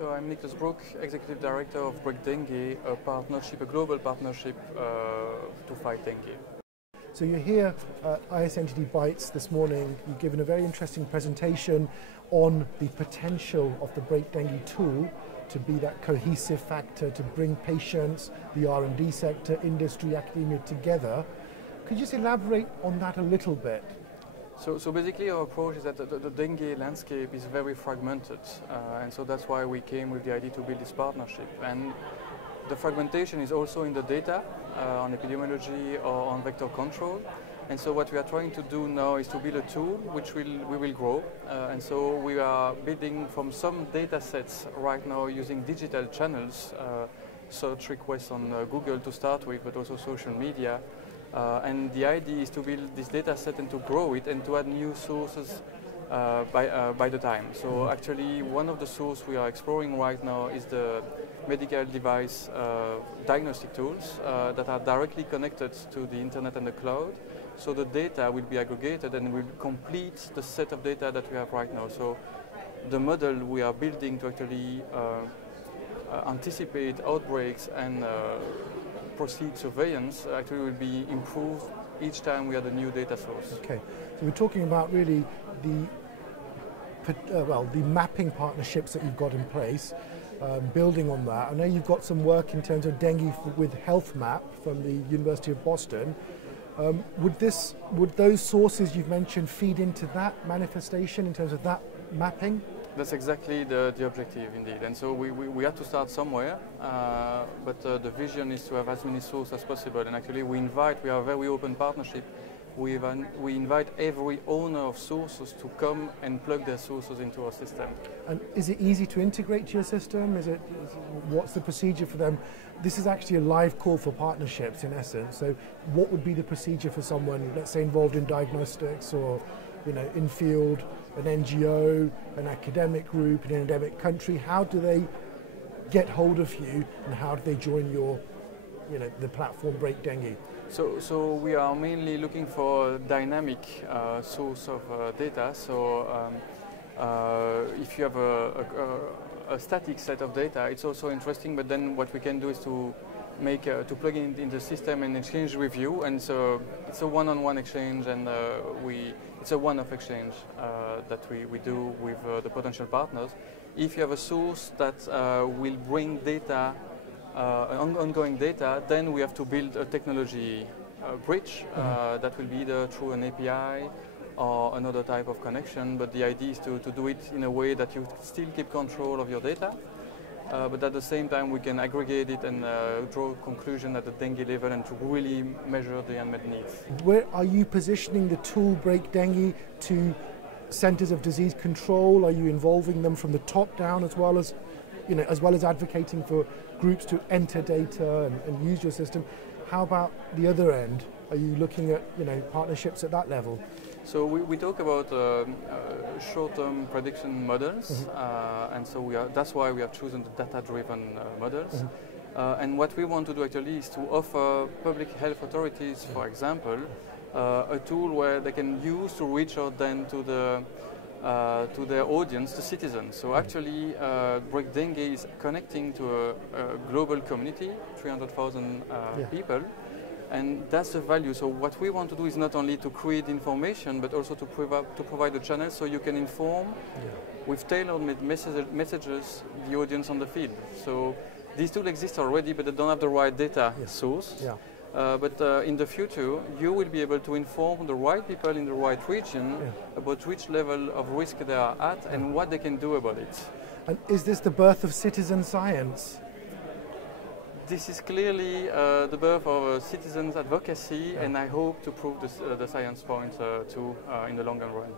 So I'm Brooke, Executive Director of Dengue, a global partnership to fight dengue. So you're here at ISNTD Bites this morning. You've given a very interesting presentation on the potential of the Break Dengue tool to be that cohesive factor to bring patients, the R&D sector, industry, academia together. Could you just elaborate on that a little bit? So basically our approach is that the dengue landscape is very fragmented, and so that's why we came with the idea to build this partnership. And the fragmentation is also in the data on epidemiology or on vector control. And so what we are trying to do now is to build a tool which we will grow. And so we are building from some data sets right now using digital channels, search requests on Google to start with, but also social media. And the idea is to build this data set and to grow it and to add new sources by the time. So actually one of the sources we are exploring right now is the medical device diagnostic tools that are directly connected to the internet and the cloud. So the data will be aggregated and will complete the set of data that we have right now. So the model we are building to actually anticipate outbreaks and proceed surveillance actually will be improved each time we add a new data source. Okay, so we're talking about really the mapping partnerships that you've got in place, building on that. I know you've got some work in terms of dengue with HealthMap from the University of Boston. Would those sources you've mentioned feed into that manifestation in terms of that mapping? That's exactly the objective indeed, and so we had to start somewhere, but the vision is to have as many sources as possible, and actually we are a very open partnership. We invite every owner of sources to come and plug their sources into our system. And is it easy to integrate to your system? What's the procedure for them? This is actually a live call for partnerships in essence, so what would be the procedure for someone, let's say, involved in diagnostics or in field, an NGO, an academic group, an endemic country? How do they get hold of you and how do they join your, the platform Break Dengue? So we are mainly looking for a dynamic source of data. So if you have a static set of data, it's also interesting, but then what we can do is to plug it in the system and exchange with you, and so it's a one-on-one exchange, and it's a one-off exchange that we do with the potential partners. If you have a source that will bring data, ongoing data, then we have to build a technology bridge that will be either through an API or another type of connection, but the idea is to do it in a way that you still keep control of your data, but at the same time we can aggregate it and draw a conclusion at the dengue level and to really measure the unmet needs. Where are you positioning the tool Break Dengue to centers of disease control? Are you involving them from the top down as well as advocating for groups to enter data and use your system? How about the other end? Are you looking at partnerships at that level? So we talk about short-term prediction models, and so that's why we have chosen the data-driven models. And what we want to do actually is to offer public health authorities, for example, a tool where they can use to reach out then to their audience, the citizens. So actually, Break Dengue is connecting to a global community, 300,000 people. And that's the value. So what we want to do is not only to create information, but also to provide a channel so you can inform with tailor-made messages the audience on the field. So these tools exist already, but they don't have the right data source. But in the future, you will be able to inform the right people in the right region about which level of risk they are at and what they can do about it. And is this the birth of citizen science? This is clearly the birth of citizens' advocacy, and I hope to prove the science point too in the longer run.